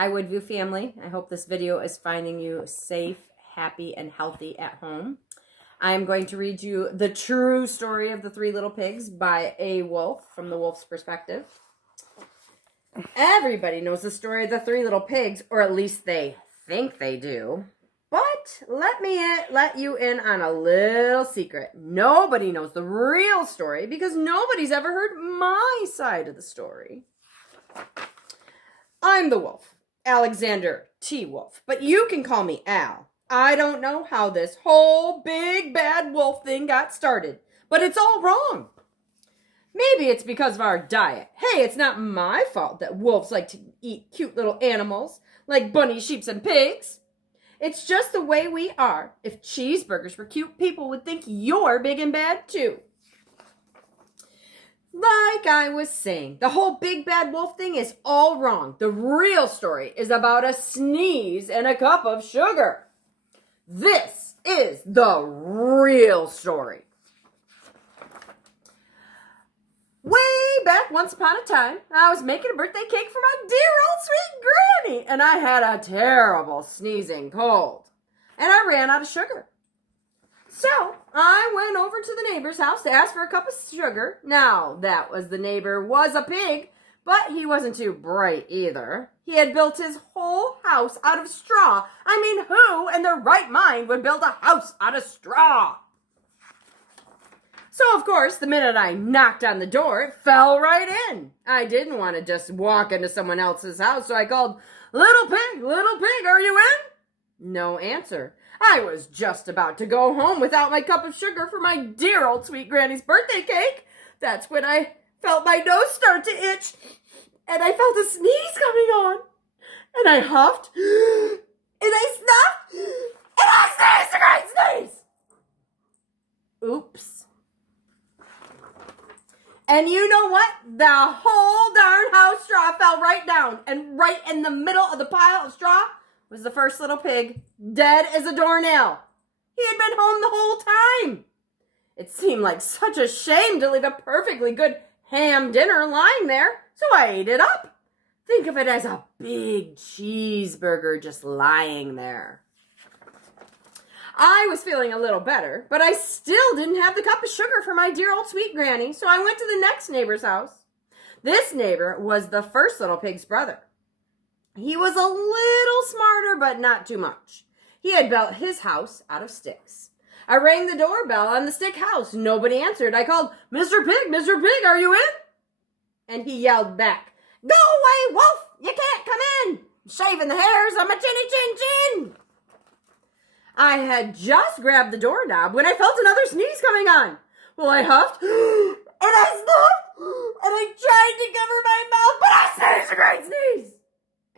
Hi, Woodview family. I hope this video is finding you safe, happy, and healthy at home. I'm going to read you the true story of the Three Little Pigs by a wolf from the wolf's perspective. Everybody knows the story of the Three Little Pigs, or at least they think they do. But let me let you in on a little secret. Nobody knows the real story because nobody's ever heard my side of the story. I'm the wolf, Alexander T. Wolf, but you can call me Al. I don't know how this whole big bad wolf thing got started, but it's all wrong. Maybe it's because of our diet. Hey, it's not my fault that wolves like to eat cute little animals like bunnies, sheep, and pigs. It's just the way we are. If cheeseburgers were cute, people would think you're big and bad too. Like I was saying, the whole big bad wolf thing is all wrong. The real story is about a sneeze and a cup of sugar. This is the real story. Way back once upon a time, I was making a birthday cake for my dear old sweet granny, and I had a terrible sneezing cold, and I ran out of sugar. So I went over to the neighbor's house to ask for a cup of sugar. Now, the neighbor was a pig, but he wasn't too bright either. He had built his whole house out of straw. I mean, who in their right mind would build a house out of straw? So, of course, the minute I knocked on the door, it fell right in. I didn't want to just walk into someone else's house, so I called, little pig, are you in? No answer. I was just about to go home without my cup of sugar for my dear old sweet granny's birthday cake. That's when I felt my nose start to itch, and I felt a sneeze coming on. And I huffed, and I snuffed, and I sneezed a great sneeze. Oops. And you know what? The whole darn house straw fell right down. And right in the middle of the pile of straw was the first little pig, dead as a doornail. He had been home the whole time. It seemed like such a shame to leave a perfectly good ham dinner lying there, so I ate it up. Think of it as a big cheeseburger just lying there. I was feeling a little better, but I still didn't have the cup of sugar for my dear old sweet granny, so I went to the next neighbor's house. This neighbor was the first little pig's brother. He was a little smarter, but not too much. He had built his house out of sticks. I rang the doorbell on the stick house. Nobody answered. I called, Mr. Pig, are you in? And he yelled back, go away, wolf! You can't come in! I'm shaving the hairs on my chinny chin chin! I had just grabbed the doorknob when I felt another sneeze coming on. Well, I huffed, and I snuffed, and I tried to cover my mouth, but I sneezed a great sneeze.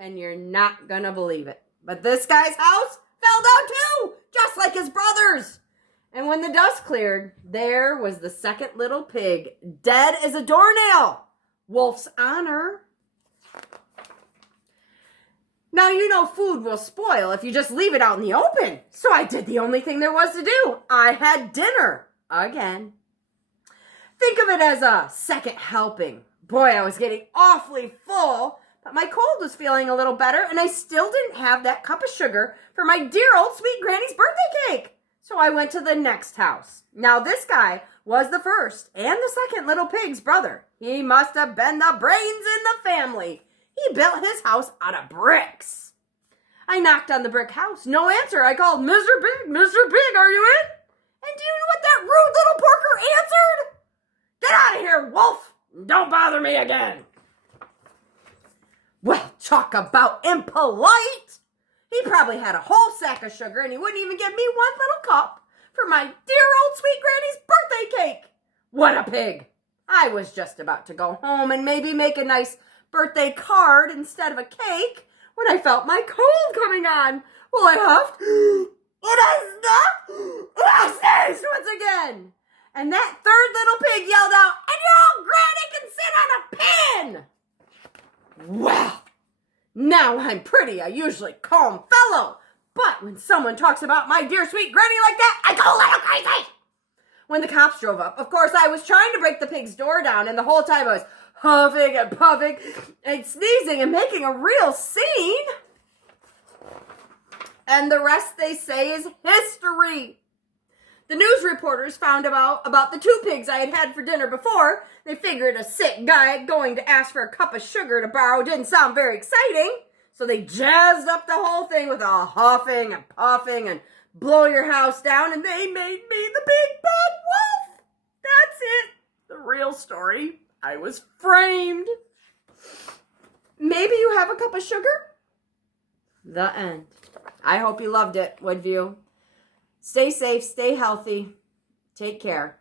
And you're not gonna believe it, but this guy's house fell down too, just like his brother's. And when the dust cleared, there was the second little pig, dead as a doornail. Wolf's honor. Now, you know food will spoil if you just leave it out in the open. So I did the only thing there was to do. I had dinner again. Think of it as a second helping. Boy, I was getting awfully full, but my cold was feeling a little better, and I still didn't have that cup of sugar for my dear old sweet granny's birthday cake. So I went to the next house. Now, this guy was the first and the second little pig's brother. He must have been the brains in the family. He built his house out of bricks. I knocked on the brick house. No answer. I called, Mr. Pig, are you in? And do you know what that rude little porker answered? Get out of here, wolf. Don't bother me again. Well, talk about impolite. He probably had a whole sack of sugar, and he wouldn't even give me one little cup for my dear old sweet granny's birthday cake. What a pig. I was just about to go home and maybe make a nice birthday card instead of a cake when I felt my cold coming on. Well, I huffed, and I snuffed, and I sneezed once again. And that third little pig yelled out, and your old granny can sit on a pin. Well, now I'm pretty a usually calm fellow, but when someone talks about my dear sweet granny like that, I go a little crazy. When the cops drove up, of course, I was trying to break the pig's door down, and the whole time I was huffing and puffing and sneezing and making a real scene. And the rest, they say, is history. The news reporters found about the 2 pigs I had for dinner before. They figured a sick guy going to ask for a cup of sugar to borrow didn't sound very exciting. So they jazzed up the whole thing with a huffing and puffing and blow your house down, and they made me the big bad wolf. That's it. The real story. I was framed. Maybe you have a cup of sugar? The end. I hope you loved it, Woodview. Stay safe, stay healthy. Take care.